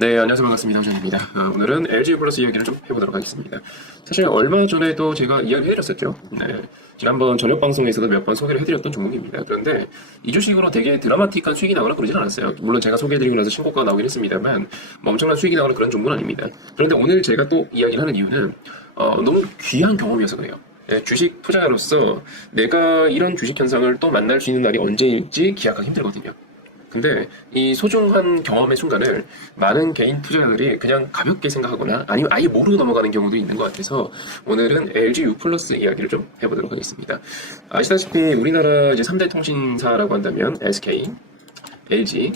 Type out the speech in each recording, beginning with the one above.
네, 안녕하세요. 반갑습니다. 우전입니다. 오늘은 LG 플러스 이야기를 좀 해보도록 하겠습니다. 사실 얼마 전에도 제가 이야기해드렸었죠. 네, 지난번 저녁 방송에서도 몇 번 소개를 해드렸던 종목입니다. 그런데 이 주식으로 되게 드라마틱한 수익이 나거나 그러진 않았어요. 물론 제가 소개해드리고 나서 신고가가 나오긴 했습니다만 뭐 엄청난 수익이 나거나 그런 종목은 아닙니다. 그런데 오늘 제가 또 이야기를 하는 이유는 너무 귀한 경험이어서 그래요. 네, 주식 투자자로서 내가 이런 주식 현상을 또 만날 수 있는 날이 언제일지 기약하기 힘들거든요. 근데 이 소중한 경험의 순간을 많은 개인 투자자들이 그냥 가볍게 생각하거나 아니면 아예 모르고 넘어가는 경우도 있는 것 같아서 오늘은 LG U 플러스 이야기를 좀 해보도록 하겠습니다. 아시다시피 우리나라 이제 3대 통신사라고 한다면 SK, LG,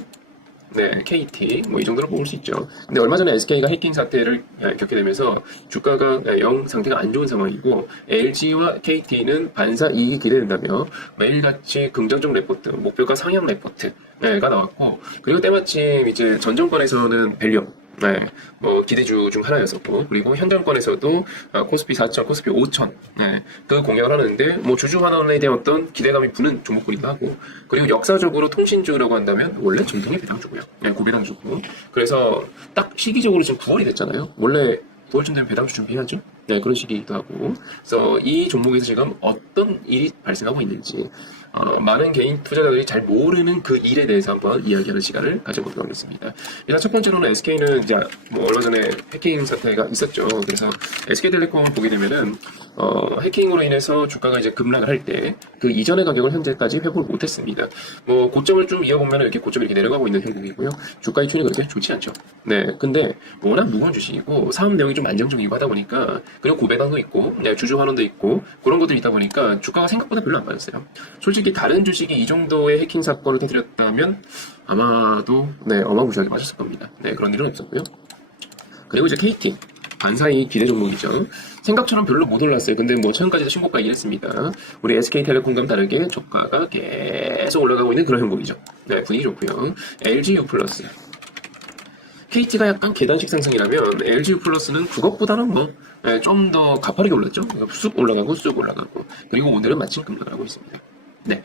네, KT 뭐 이 정도로 뽑을 수 있죠. 근데 얼마 전에 SK가 해킹 사태를 겪게 되면서 주가가 영 상태가 안 좋은 상황이고 LG와 KT는 반사 이익이 기대된다며 매일같이 긍정적 레포트, 목표가 상향 레포트가 나왔고 그리고 때마침 이제 전 정권에서는 밸류 네, 뭐 기대주 중 하나였었고 그리고 현 정권에서도 코스피 4천, 코스피 5천 그 공약을 하는데 뭐 주주 환원에 대한 어떤 기대감이 부는 종목군이기도 하고 그리고 역사적으로 통신주라고 한다면 원래 전통의 배당주고요. 네, 고배당주고 그래서 딱 시기적으로 지금 9월이 됐잖아요. 원래 9월쯤 되면 배당주 준비해야죠. 네, 그런 시기이기도 하고 그래서 이 종목에서 지금 어떤 일이 발생하고 있는지 많은 개인 투자자들이 잘 모르는 그 일에 대해서 한번 이야기하는 시간을 가져보도록 하겠습니다. 일단 첫 번째로는 SK는 이제 뭐 얼마 전에 해킹 사태가 있었죠. 그래서 SK텔레콤을 보게 되면은 해킹으로 인해서 주가가 이제 급락을 할 때 그 이전의 가격을 현재까지 회복을 못했습니다. 뭐 고점을 좀 이어보면 이렇게 고점이 이렇게 내려가고 있는 형국이고요. 주가의 추이는 그렇게 좋지 않죠. 네, 근데 워낙 무거운 주식이고 사업 내용이 좀 안정적이고 하다 보니까 그리고 고배당도 있고 네, 주주 환원도 있고 그런 것들이 있다 보니까 주가가 생각보다 별로 안 빠졌어요. 솔직히 다른 주식이 이 정도의 해킹 사건을 터뜨렸다면 아마도 네, 어마무시하게 빠졌을 겁니다. 네, 그런 일은 없었고요. 그리고 이제 KT 반사이 기대 종목이죠. 생각처럼 별로 못 올랐어요. 근데 뭐 최근까지도 신고가 이랬습니다. 우리 SK텔레콤과는 다르게 주가가 계속 올라가고 있는 그런 형국이죠. 네, 분위기 좋고요. LGU 플러스. KT가 약간 계단식 상승이라면 LGU 플러스는 그것보다는 뭐 좀 더 가파르게 올랐죠. 쑥 올라가고 쑥 올라가고 그리고 오늘은 마침 급락을 하고 있습니다. 네.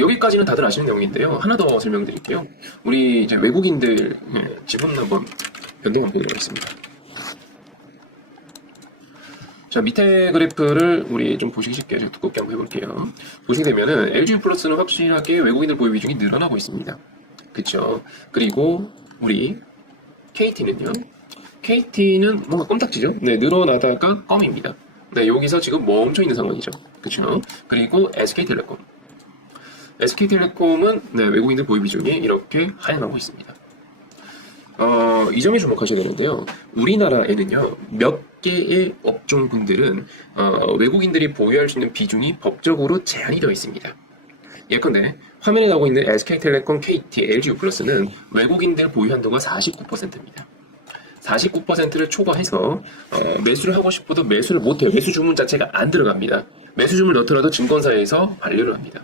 여기까지는 다들 아시는 내용인데요. 하나 더 설명드릴게요. 우리 이제 외국인들 지분 한번 변동 한번 보도록 하겠습니다. 자, 밑에 그래프를 우리 좀 보시기 쉽게 좀 두껍게 한번 해볼게요. 보시게 되면은 LG 플러스는 확실하게 외국인들 보유 비중이 늘어나고 있습니다. 그쵸? 그리고 우리 KT는요? KT는 뭔가 껌딱지죠? 네, 늘어나다가 껌입니다. 네, 여기서 지금 멈춰 있는 상황이죠. 그쵸? 그리고 SK텔레콤. SK텔레콤은 네, 외국인들 보유 비중이 이렇게 하향하고 있습니다. 이 점에 주목하셔야 되는데요. 우리나라에는요, 몇 개의 업종군들은 외국인들이 보유할 수 있는 비중이 법적으로 제한이 되어 있습니다. 예컨대 화면에 나오고 있는 SK텔레콤, KT, LGU 플러스는 외국인들 보유 한도가 49%입니다. 49%를 초과해서 매수를 하고 싶어도 매수를 못해요. 매수 주문 자체가 안 들어갑니다. 매수 주문을 넣더라도 증권사에서 반려를 합니다.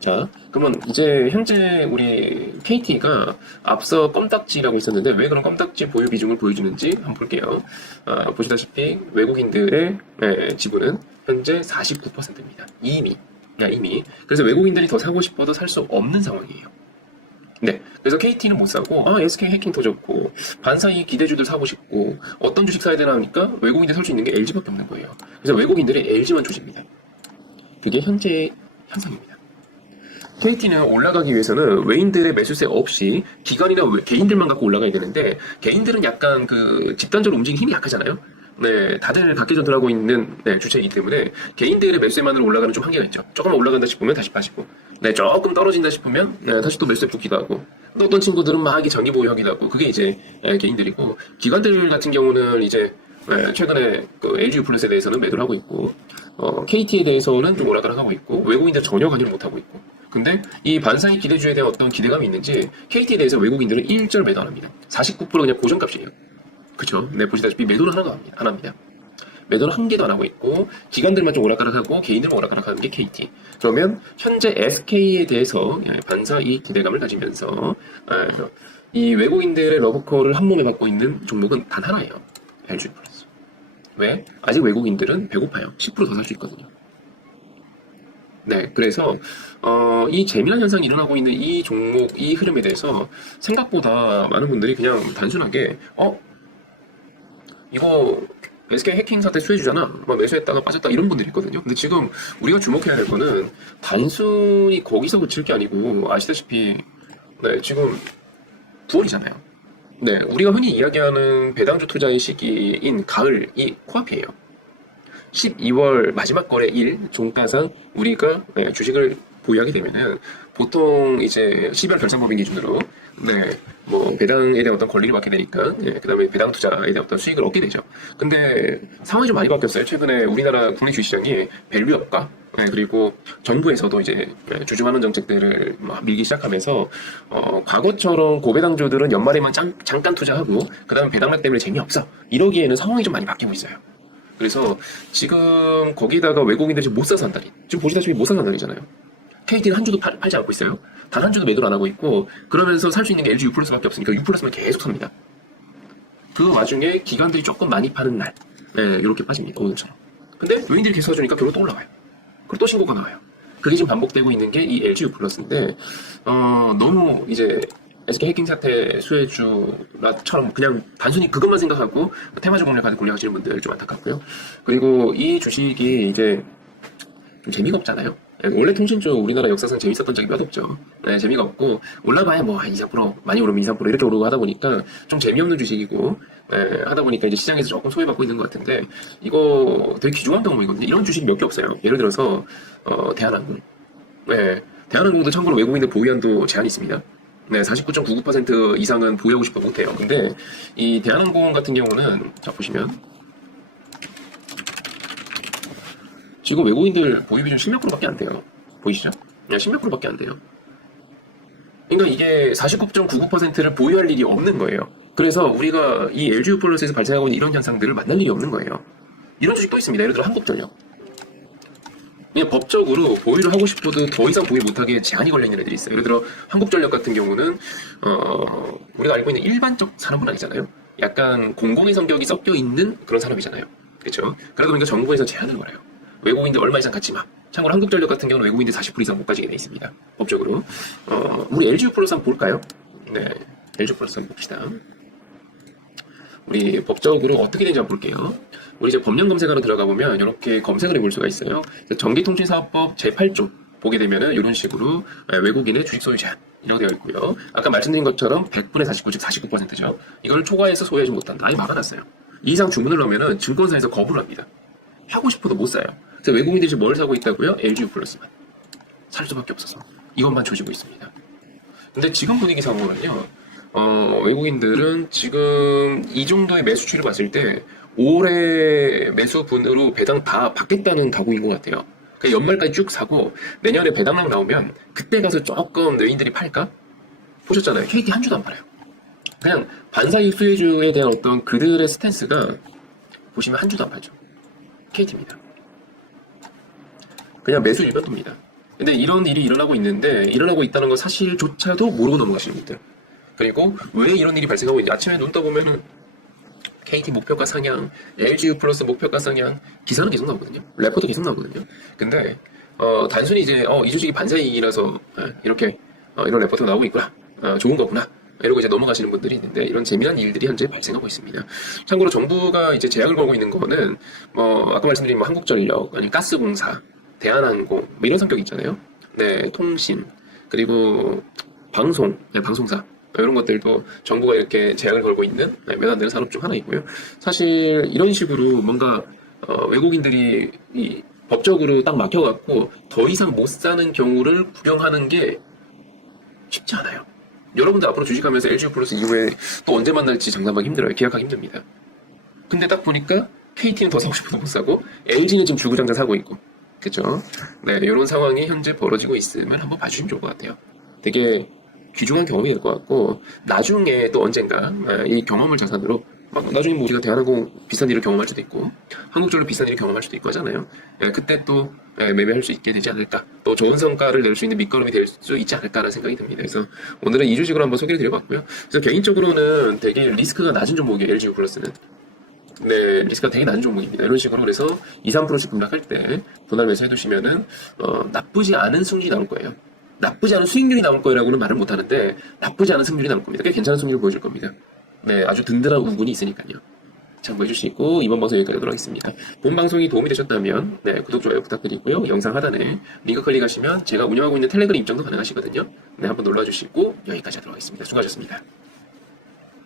자, 그러면 이제 현재 우리 KT가 앞서 껌딱지라고 있었는데 왜 그런 껌딱지 보유 비중을 보여주는지 한번 볼게요. 보시다시피 외국인들의 지분은 현재 49%입니다. 이미. 그래서 외국인들이 더 사고 싶어도 살 수 없는 상황이에요. 네. 그래서 KT는 못 사고, SK 해킹 터졌고, 반사이 기대주들 사고 싶고, 어떤 주식 사야 되나 하니까 외국인들 살 수 있는 게 LG밖에 없는 거예요. 그래서 외국인들이 LG만 조집니다. 그게 현재의 현상입니다. KT는 올라가기 위해서는 외인들의 매수세 없이 기관이나 개인들만 갖고 올라가야 되는데, 개인들은 약간 그 집단적으로 움직이는 힘이 약하잖아요. 네, 다들 각기 전투하고 있는 주체이기 때문에 개인들의 매수세만으로 올라가는 좀 한계가 있죠. 조금만 올라간다 싶으면 다시 빠지고, 네, 조금 떨어진다 싶으면 다시 또 매수세 붙기도 하고, 또 어떤 친구들은 막 장기 보유하기도 하고, 그게 이제 개인들이고, 기관들 같은 경우는 이제 최근에 그 LG 플러스에 대해서는 매도를 하고 있고, KT에 대해서는 좀 오락가락 하고 있고, 외국인들 전혀 관여를 못 하고 있고. 근데 이 반사이 기대주에 대한 어떤 기대감이 있는지 KT에 대해서 외국인들은 일절 매도 안 합니다. 49% 그냥 고정값이에요. 그쵸? 네, 보시다시피 매도는 안 합니다. 매도는 한 개도 안 하고 있고 기관들만 좀 오락가락하고 개인들만 오락가락하는 게 KT. 그러면 현재 SK에 대해서 반사 이 기대감을 가지면서 이 외국인들의 러브콜을 한 몸에 받고 있는 종목은 단 하나예요. LG 플러스. 왜? 아직 외국인들은 배고파요. 10% 더 살 수 있거든요. 네, 그래서 이 재미난 현상이 일어나고 있는 이 종목, 이 흐름에 대해서 생각보다 많은 분들이 그냥 단순하게 이거 SK 해킹 사태 수혜주잖아. 막 매수했다가 빠졌다 이런 분들이 있거든요. 근데 지금 우리가 주목해야 할 거는 단순히 거기서 그칠 게 아니고 아시다시피 네, 지금 9월이잖아요. 네, 우리가 흔히 이야기하는 배당주 투자의 시기인 가을이 코앞이에요. 12월 마지막 거래일 종가상 우리가 주식을 보유하게 되면은 보통 이제 12월 결산법인 기준으로 뭐 배당에 대한 어떤 권리를 받게 되니까 그다음에 배당 투자에 대한 어떤 수익을 얻게 되죠. 근데 상황이 좀 많이 바뀌었어요. 최근에 우리나라 국내 주식시장이 밸류업과 그리고 정부에서도 이제 주주환원 정책들을 막 밀기 시작하면서 과거처럼 고배당주들은 연말에만 잠깐 투자하고 그다음에 배당락 때문에 재미없어 이러기에는 상황이 좀 많이 바뀌고 있어요. 그래서 지금 거기다가 외국인들이 지금 못 사서 한 달이 지금 보시다시피 못 사서 한 달이잖아요. KT는 한 주도 팔지 않고 있어요. 단 한 주도 매도를 안 하고 있고 그러면서 살 수 있는 게 LG U+밖에 없으니까 U+만 계속 삽니다. 그 와중에 기관들이 조금 많이 파는 날 이렇게 빠집니다. 오늘처럼. 근데 외국인들이 계속 사주니까 결국 또 올라가요. 그리고 또 신고가 나와요. 그게 지금 반복되고 있는 게 이 LG U+인데 너무 이제 SK 해킹 사태 수혜주처럼 그냥 단순히 그것만 생각하고 테마주 공략하는 공략하시는 분들 좀 안타깝고요. 그리고 이 주식이 이제 좀 재미가 없잖아요. 원래 통신 쪽 우리나라 역사상 재밌었던 적이 몇 없죠. 재미가 없고 올라가야 뭐 2, 3% 많이 오르면 2, 3% 이렇게 오르고 하다 보니까 좀 재미없는 주식이고 하다 보니까 이제 시장에서 조금 소외받고 있는 것 같은데 이거 되게 귀중한 경험이거든요. 이런 주식이 몇 개 없어요. 예를 들어서 대한항공. 대한항공도 참고로 외국인들 보유한도 제한이 있습니다. 49.99% 이상은 보유하고 싶어 못해요. 근데 이 대한항공 같은 경우는 자 보시면 지금 외국인들 보유 비중 10몇 프로밖에 안 돼요. 보이시죠? 10몇 프로밖에 안 돼요. 그러니까 이게 49.99%를 보유할 일이 없는 거예요. 그래서 우리가 이 LG U+에서 발생하고 있는 이런 현상들을 만날 일이 없는 거예요. 이런 주식 또 있습니다. 예를 들어 한국전력. 그냥 법적으로 보유를 하고 싶어도 더 이상 보유 못하게 제한이 걸려 있는 애들이 있어요. 예를 들어 한국전력 같은 경우는 우리가 알고 있는 일반적 산업은 아니잖아요. 약간 공공의 성격이 섞여 있는 그런 산업이잖아요. 그렇죠? 그러다 보니까 정부에서 제한을 걸어요. 외국인들 얼마 이상 갖지 마. 참고로 한국전력 같은 경우는 외국인들 40% 이상 못 가지게 돼 있습니다. 법적으로. 우리 LG U+ 한번 볼까요? 네, LG U+ 한번 봅시다. 우리 법적으로 어떻게 되는지 한번 볼게요. 우리 이제 법령 검색하러 들어가 보면 이렇게 검색을 해볼 수가 있어요. 전기통신사업법 제8조 보게 되면은 이런 식으로 외국인의 주식 소유 제한 이라고 되어 있고요. 아까 말씀드린 것처럼 100분의 49, 즉 49%죠. 이걸 초과해서 소유하지 못한다. 아예 막아놨어요. 이 이상 주문을 넣으면은 증권사에서 거부를 합니다. 하고 싶어도 못 사요. 그래서 외국인들이 지금 뭘 사고 있다고요? LG U+만 살 수밖에 없어서 이것만 조지고 있습니다. 근데 지금 분위기 상으로는요. 외국인들은 지금 이 정도의 매수치를 봤을 때 올해 매수분으로 배당 다 받겠다는 각오인 것 같아요. 그러니까 연말까지 쭉 사고 내년에 배당락 나오면 그때 가서 조금 외국인들이 팔까? 보셨잖아요. KT 한 주도 안 팔아요. 그냥 반사이익 수혜주에 대한 어떤 그들의 스탠스가 보시면 한 주도 안 팔죠. KT입니다. 그냥 매수 일변도입니다. 근데 이런 일이 일어나고 있는데 일어나고 있다는 거 사실조차도 모르고 넘어가시는 분들. 그리고 왜 이런 일이 발생하고 있는지 아침에 눈 떠보면은 KT 목표가 상향, LG U+ 목표가 상향 기사는 계속 나오거든요. 레포도 계속 나오거든요. 근데 단순히 이제 이 주식이 반사이익이라서 이렇게 이런 레포트가 나오고 있구나. 좋은 거구나. 이러고 이제 넘어가시는 분들이 있는데 이런 재미난 일들이 현재 발생하고 있습니다. 참고로 정부가 이제 제약을 걸고 있는 거는 아까 말씀드린 한국전력, 아니면 가스공사, 대한항공 뭐 이런 성격이 있잖아요. 네, 통신 그리고 방송, 방송사 이런 것들도 정부가 이렇게 제약을 걸고 있는 몇 안 되는 산업 중 하나이고요. 사실 이런 식으로 뭔가 외국인들이 법적으로 딱 막혀갖고 더 이상 못 사는 경우를 구경하는 게 쉽지 않아요. 여러분들 앞으로 주식하면서 LG U+ 이후에 또 언제 만날지 장담하기 힘들어요. 계약하기 힘듭니다. 근데 딱 보니까 KT는 더 사고 싶어도 못 사고 LG는 지금 주구장창 사고 있고 그쵸? 네, 이런 상황이 현재 벌어지고 있으면 한번 봐주시면 좋을 것 같아요. 되게 귀중한 경험이 될 것 같고 나중에 또 언젠가 이 경험을 자산으로 나중에 뭐 우리가 대한항공 비싼 일을 경험할 수도 있고 한국전력 비싼 일을 경험할 수도 있고 하잖아요. 그때 또 매매할 수 있게 되지 않을까, 또 좋은 성과를 낼 수 있는 밑거름이 될 수 있지 않을까라는 생각이 듭니다. 그래서 오늘은 이 주식으로 한번 소개를 드려봤고요. 그래서 개인적으로는 되게 리스크가 낮은 종목이에요. LG U+는 네, 리스크가 되게 낮은 종목입니다. 이런 식으로 그래서 2, 3%씩 급락할 때 분할 매수 해두시면은 나쁘지 않은 수익률이 나올 거예요. 나쁘지 않은 수익률이 나올 거라고는 말을 못 하는데 나쁘지 않은 승률이 나올 겁니다. 꽤 괜찮은 승률 보여줄 겁니다. 네, 아주 든든한 우군이 있으니까요. 참고해 주시고 이번 방송 여기까지 하도록 하겠습니다. 본 방송이 도움이 되셨다면 네, 구독, 좋아요 부탁드리고요. 영상 하단에 링크 클릭하시면 제가 운영하고 있는 텔레그램 입장도 가능하시거든요. 네, 한번 놀러주시고 여기까지 하도록 하겠습니다. 수고하셨습니다.